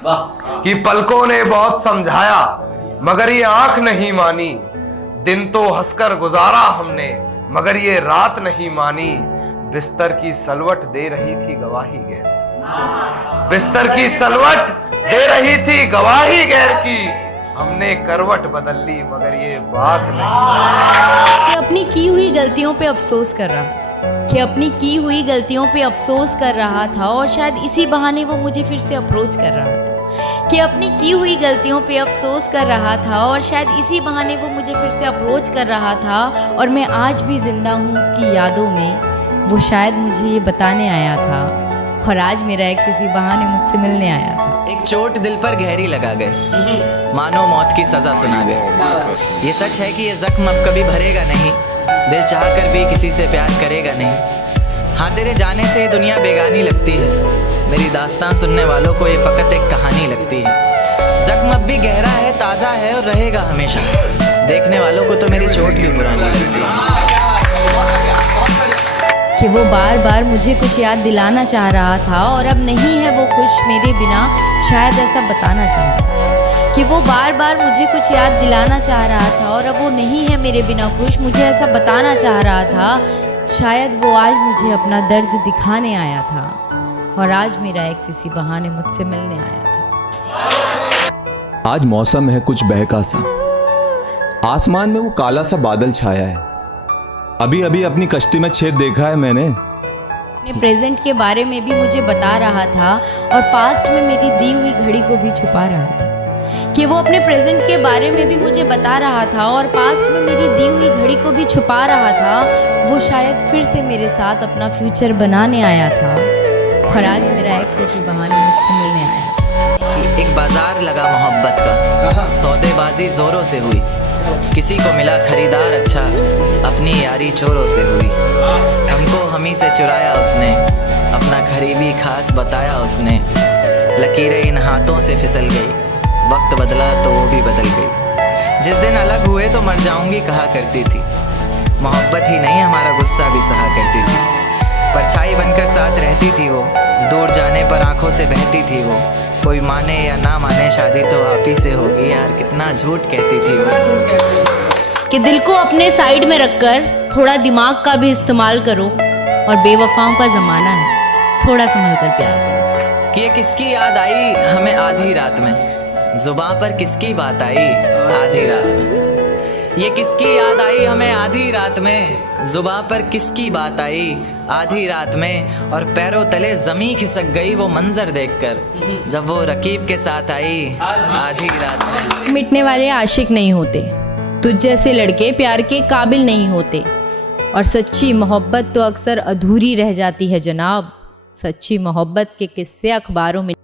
कि पलकों ने बहुत समझाया मगर ये आंख नहीं मानी। दिन तो हंसकर गुजारा हमने मगर ये रात नहीं मानी। बिस्तर की सलवट दे रही थी गवाही गैर, बिस्तर की सलवट दे रही थी गवाही गैर की। हमने करवट बदल ली मगर ये बात नहीं। कि अपनी की हुई गलतियों पे अफसोस कर रहा था, कि अपनी की हुई गलतियों पे अफसोस कर रहा था और शायद इसी बहाने वो मुझे फिर से अप्रोच कर रहा था। कि अपनी की हुई गलतियों पे अफसोस कर रहा था और शायद इसी बहाने वो मुझे फिर से अप्रोच कर रहा था। और मैं आज भी जिंदा हूँ उसकी यादों में। वो शायद मुझे ये बताने आया था और आज मेरा एक्स इसी बहाने मुझसे मिलने आया था। एक चोट दिल पर गहरी लगा गए, मानो मौत की सजा सुना गए। ये सच है कि ये जख्म अब कभी भरेगा नहीं, दिल चाह कर भी किसी से प्यार करेगा नहीं। हाँ, तेरे जाने से ये दुनिया बेगानी लगती है, मेरी दास्तान सुनने वालों को ये फ़कत एक कहानी लगती है। जख्म अब भी गहरा है, ताज़ा है और रहेगा हमेशा, देखने वालों को तो मेरी चोट भी पुरानी लगती है। कि वो बार बार मुझे कुछ याद दिलाना चाह रहा था और अब नहीं है वो खुश मेरे बिना, शायद ऐसा बताना चाह रहा। कि वो बार बार मुझे कुछ याद दिलाना चाह रहा था और अब वो नहीं है मेरे बिना खुश, मुझे ऐसा बताना चाह रहा था। शायद वो आज मुझे अपना दर्द दिखाने आया था और आज मेरा एक्स इसी बहाने मुझसे मिलने आया था। आज मौसम है कुछ बहका सा, आसमान में वो काला सा बादल छाया है। अभी अभी अपनी कश्ती में छेद देखा है मैंने। अपने प्रेजेंट के बारे में भी मुझे बता रहा था और पास्ट में मेरी दी हुई घड़ी को भी छुपा रहा था। कि वो अपने प्रेजेंट के बारे में भी मुझे बता रहा था और पास्ट में मेरी दी हुई घड़ी को भी छुपा रहा था। वो शायद फिर से मेरे साथ अपना फ्यूचर बनाने आया था और आज मेरा एक्स इसी बहाने मुझसे मिलने आया था। एक बाजार लगा मोहब्बत का, सौदेबाजी जोरों से हुई, किसी को मिला खरीदार अच्छा, अपनी यारी चोरों से हुई। हमको हमी से चुराया उसने, अपना करीबी खास बताया उसने। लकीरें इन हाथों से फिसल गई, वक्त बदला तो वो भी बदल गई। जिस दिन अलग हुए तो मर जाऊंगी कहा करती थी, मोहब्बत ही नहीं हमारा गुस्सा भी सहा करती थी। परछाई बनकर साथ रहती थी वो, दूर जाने पर आंखों से बहती थी वो। कोई माने या ना माने शादी तो आप ही से होगी यार, कितना झूठ कहती थी वो। कि दिल को अपने साइड में रखकर थोड़ा दिमाग का भी इस्तेमाल करो और बेवफाओं का ज़माना है, थोड़ा संभल कर प्यार करो। कि ये किसकी याद आई हमें आधी रात में, जुबां पर किसकी बात आई आधी रात में। ये किसकी याद आई हमें आधी रात में, जुबां पर किसकी बात आई आधी रात में। और पैरों तले ज़मीं खिसक गई वो मंजर देखकर, जब वो रकीब के साथ आई आधी रात में। मिटने वाले आशिक नहीं होते, तुझ जैसे लड़के प्यार के काबिल नहीं होते। और सच्ची मोहब्बत तो अक्सर अधूरी रह जाती है जनाब, सच्ची मोहब्बत के किस्से अखबारों में